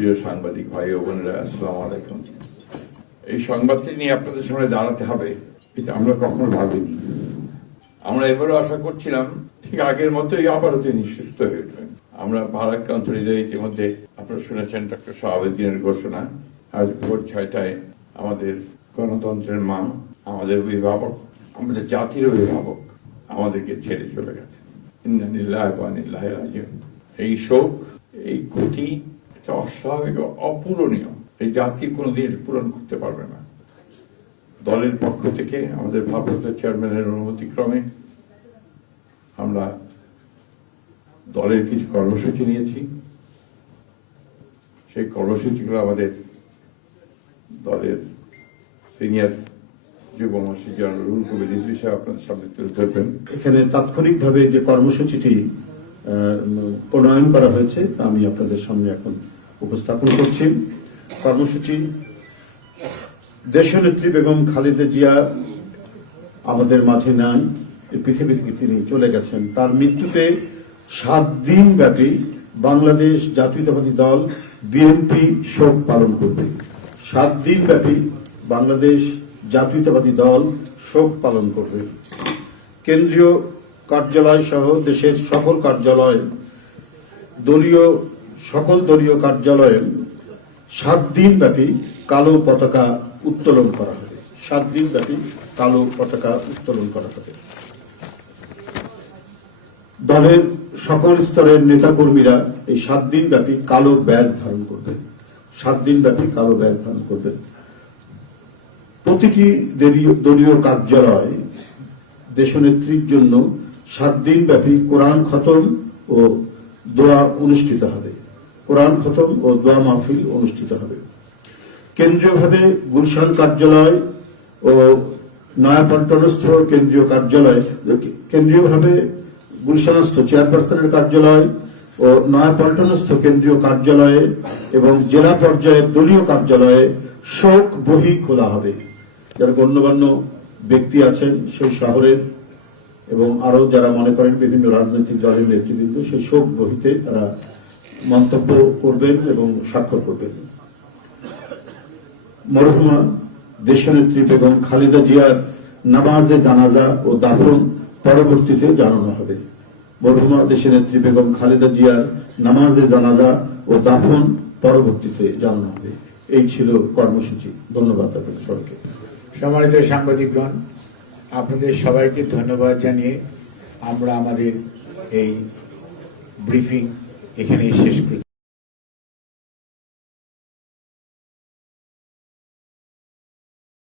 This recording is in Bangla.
প্রিয় সাংবাদিক ভাই ও বোনেরা, আসসালামু আলাইকুম। এই সংবাদটি নিয়ে আপনাদের সামনে দাঁড়াতে হবে এটা আমরা কখনো ভাবিনি। আমরা এবারও আশা করছিলাম ঠিক আগের মতোই আবারও তিনি সুস্থ হয়ে উঠবেন। আমরা ভারাক্রান্ত হৃদয়ে ইতিমধ্যে আপনারা শুনেছেন ডক্টর শাহাবুদ্দিনের ঘোষণা। আজ ভোর 6টায় আমাদের গণতন্ত্রের মা, আমাদের অভিভাবক, আমাদের জাতির অভিভাবক আমাদেরকে ছেড়ে চলে গেছে। ইন্না লিল্লাহি ওয়া ইন্না ইলাইহি রাজিউন। এই শোক, এই ক্ষতি, এটা অস্বাভাবিক, অপূরণীয়। এই জাতি কোনোদিন পূরণ করতে পারবে না। দলের পক্ষ থেকে আমাদের ভারপ্রাপ্ত চেয়ারম্যানের অনুমতিক্রমে আমরা দলের কিছু কর্মসূচি নিয়েছি। সেই কর্মসূচিগুলো আমাদের দলের সিনিয়র যুব মহাসচিব জনাব রুহুল কবির রিজভী সাহেব আপনাদের সামনে তুলে ধরবেন। এখানে তাৎক্ষণিকভাবে যে কর্মসূচিটি প্রণয়ন করা হয়েছে তা আমি আপনাদের সামনে এখন উপস্থাপন করছি। কর্মসূচি: দেশনেত্রী বেগম খালেদা জিয়া আমাদের মাঝে নাই, পৃথিবী থেকে তিনি চলে গেছেন। তার মৃত্যুতে 7 দিন ব্যাপী বাংলাদেশ জাতীয়তাবাদী দল বিএনপি শোক পালন করবে। 7 দিন ব্যাপী বাংলাদেশ জাতীয়তাবাদী দল শোক পালন করবে। কেন্দ্রীয় কার্যালয় সহ দেশের সকল কার্যালয়, সকল দলীয় কার্যালয়ে 7 দিন ব্যাপী কালো পতাকা উত্তোলন করা হবে। 7 দিন ব্যাপী কালো পতাকা উত্তোলন করা হবে। দলের সকল স্তরের নেতাকর্মীরা এই 7 দিন ব্যাপী কালো ব্যাজ ধারণ করবেন। 7 দিন ব্যাপী কালো ব্যাজ ধারণ করবেন। প্রতিটি দলীয় কার্যালয় দেশনেত্রীর জন্য 7 দিন ব্যাপী কোরআন খতম ও দোয়া অনুষ্ঠিত হবে। কোরআন খতম ও দোয়া মাহফিল অনুষ্ঠিত হবে। কেন্দ্রীয়ভাবে গুলশান কার্যালয় ও নয়াপল্টনস্থ কেন্দ্রীয় কার্যালয়, কেন্দ্রীয়ভাবে গুলশানস্থ চেয়ারপারসনের কার্যালয় ও নয়াপল্টনস্থ কেন্দ্রীয় কার্যালয়ে এবং জেলা পর্যায়ের দলীয় কার্যালয়ে শোক বহি খোলা হবে। যারা গণ্যমান্য ব্যক্তি আছেন সেই শহরের এবং আরো যারা মনে করেন বিভিন্ন রাজনৈতিক দলের নেতৃবৃন্দ, সেই শোক বহিতে তারা মন্তব্য করবেন এবং স্বাক্ষর করবেন। মরহুমা দেশনেত্রী বেগম খালেদা জিয়ার নামাজে জানাজা ও দাফন পরবর্তীতে জানানো হবে। মরহুমা দেশনেত্রী বেগম খালেদা জিয়ার নামাজে জানাজা ও দাফন পরবর্তীতে জানানো হবে। এই ছিল কর্মসূচি। ধন্যবাদ আপনাদের সবাইকে। সম্মানিত সাংবাদিকগণ, আপনাদের সবাইকে ধন্যবাদ জানিয়ে আমরা আমাদের এই ব্রিফিং এখানেই শেষ করি।